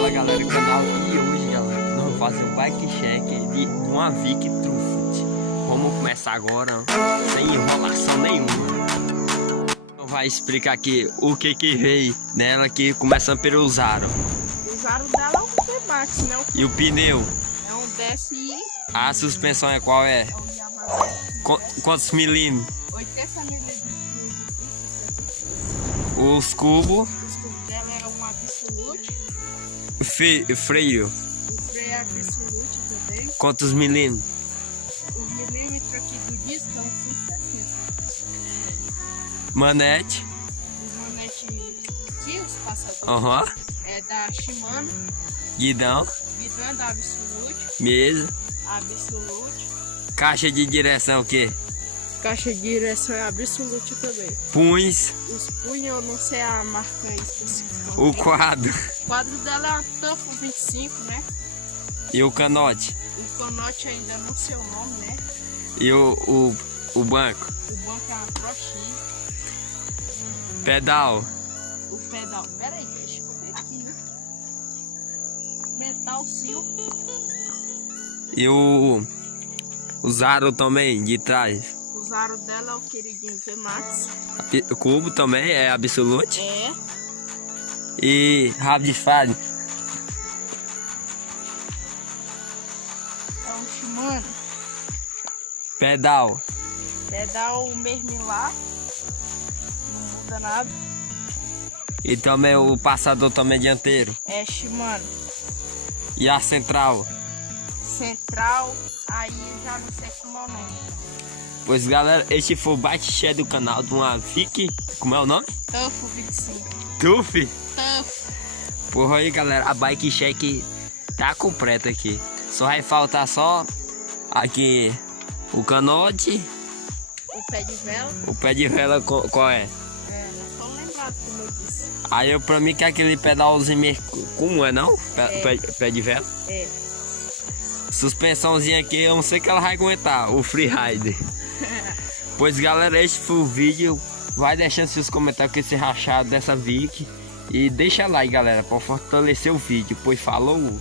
Fala galera do canal, e hoje galera nós vamos fazer um bike check de uma Vic Truffet. Vamos começar agora, sem enrolação nenhuma. Vai explicar aqui o que veio nela, que começando pelo Zaro. O Zaro dela é um V-Max, né? E o pneu? É um DSI. A suspensão é qual é? É um Yamaha. Quantos milímetros? 80 milímetros. Os cubos? O escudo dela é um Absolute. Freio? O freio é Absolute também. Quantos milímetros? O milímetro aqui do disco é um 160. Manete? O manete aqui, os passadores, Aham. é da Shimano. Guidão? Guidão é da Absolute. Mesa? Absolute. Caixa de direção o quê? Caixa de direção é Absolute também. Punhos? Os punhos eu não sei a marca específica. O quadro? O quadro dela é uma Tuffo 25, né? E o canote? O canote ainda não sei o nome, né? E o banco? O banco é uma Pro X. Pedal? O pedal. Pera aí, deixa eu ver aqui, né? Metal Sil. E o Zaro também, de trás? O Zaro dela é o queridinho V-Max. O cubo também é Absolute? É. E rabo de falho? É um Shimano. Pedal? Pedal mesmo lá. Não muda nada. E também o passador também dianteiro? É Shimano. E a central? Central. Aí já não sei como é o nome. Pois galera, este foi o bike check do canal de uma Vic. Como é o nome? Tuffo 25. Tuff? Tuffo. Porra aí galera, a bike check tá completa aqui. Só vai faltar só aqui o canote. O pé de vela. O pé de vela qual é? É, não tô lembrado como eu disse. Aí pra mim que é aquele pedalzinho meio comum, é não? Pé de vela. É. Suspensãozinha aqui, eu não sei que ela vai aguentar, o freeride. Pois galera, este foi o vídeo. Vai deixando seus comentários com esse rachado dessa Vic. E deixa like galera, para fortalecer o vídeo. Pois falou!